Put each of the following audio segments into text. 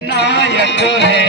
नायक है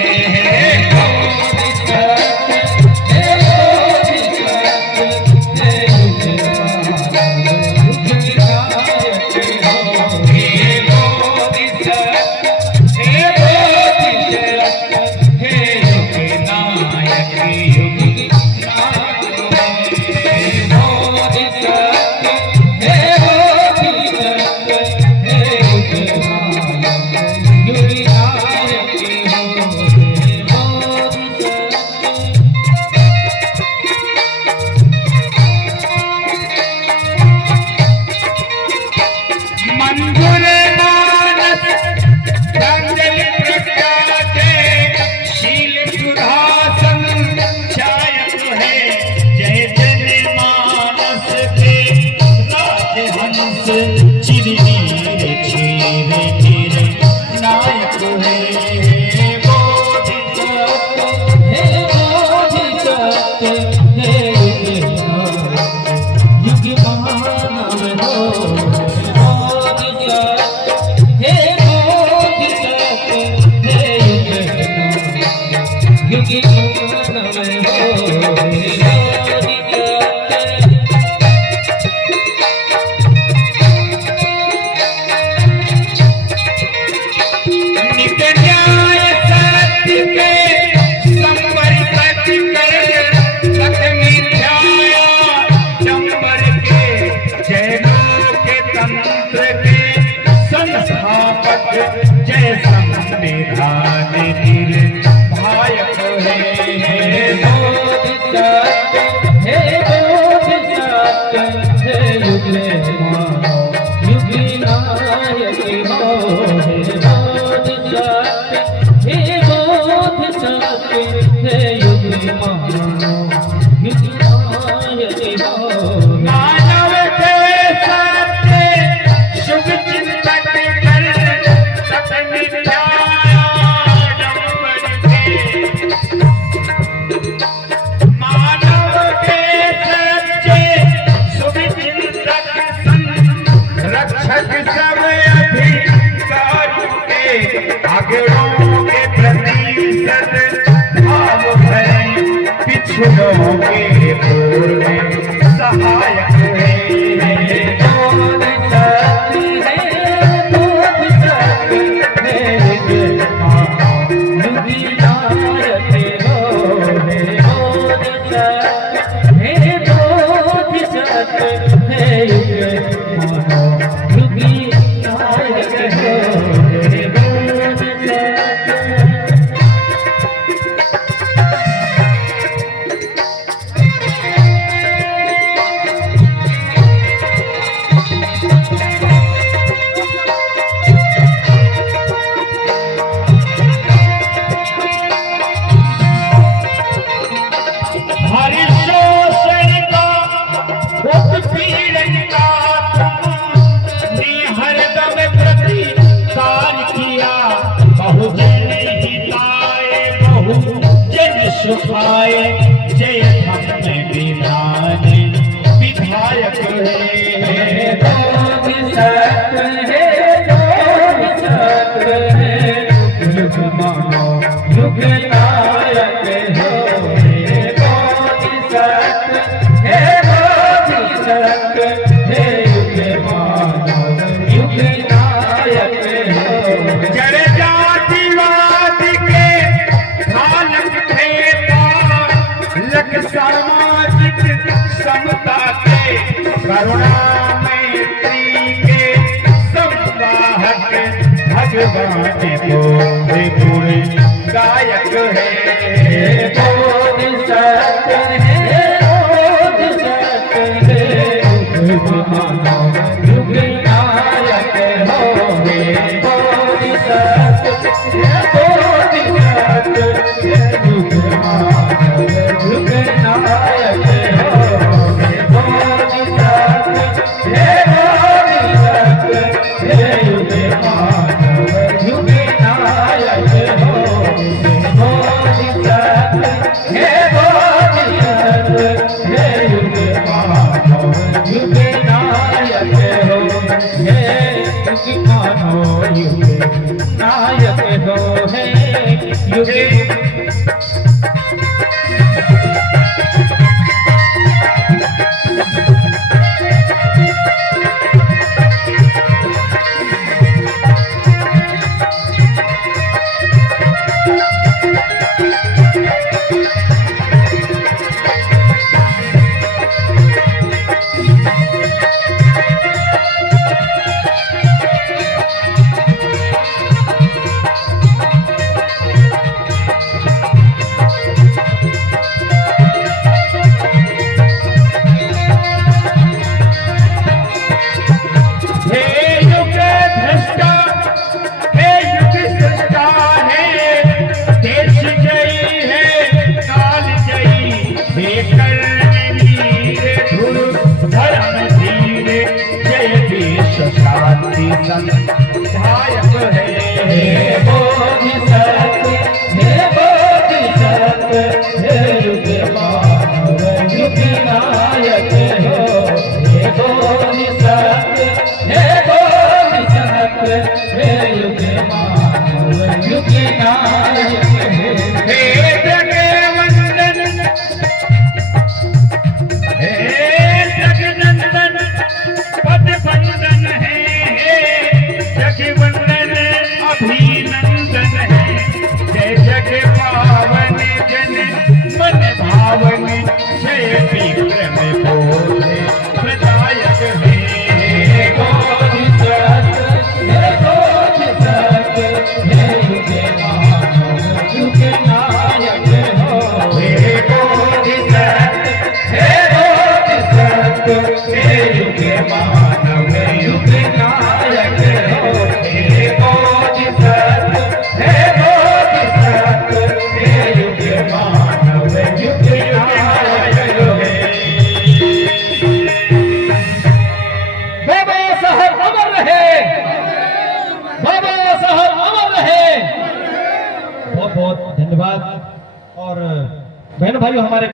जय संविधान निर्धायक है बोधिसत्व हे बोधिसत्व हे युग युग नायक हो हे बोधिसत्व हे युग युग नायक हो मानव के सत्य शुभ चिंतक आगरों के प्रति सद्भाव है पिछड़ों के पूर्ण सहायक है सुखाए जय हम विधान विधायक है बोधिसत्व हे बोधिसत्व हे युग मानो युग नायक हो हे बोधिसत्व हे बोधिसत्व हे युग मानो युग नायक हो जड़ जातिवाद के सामाजिक समता के करुणा मैत्री के संवाहक भगवान पूरे गायक है बोधिसत्व हे बोधिसत्व हे युग मानो युग नायक हो हे बोधिसत्व हे बोधिसत्व हे युग मानो युग नायक हो हे बोधिसत्व हे बोधिसत्व हे युग मानो युग नायक हो हे बोधिसत्व सहायक है बोधिसत्व, हे बोधिसत्व, हे युग मानव युग नायक हो। हे बोधिसत्व, हे बोधिसत्व, हे युग मानव युग नायक हे जगवंदन, हे जगनंदन पद बंदन है, जगवंदन अभिनंदन है। जय जग पावन जन मन भावन, जय विक्रम बोधे प्रदायक है। हे बोधिसत्व, हे बोधिसत्व, हे युग मानव युग नायक हो। हे बोधिसत्व, हे बोधिसत्व, हे युग मानव युग नायक हो। हे बोधिसत्व, हे बोधिसत्व, हे युग मानव युग नायक हो। बाबा साहब अमर रहे, बाबा साहब अमर रहे। बहुत बहुत धन्यवाद। और बहन भाइयों, हमारे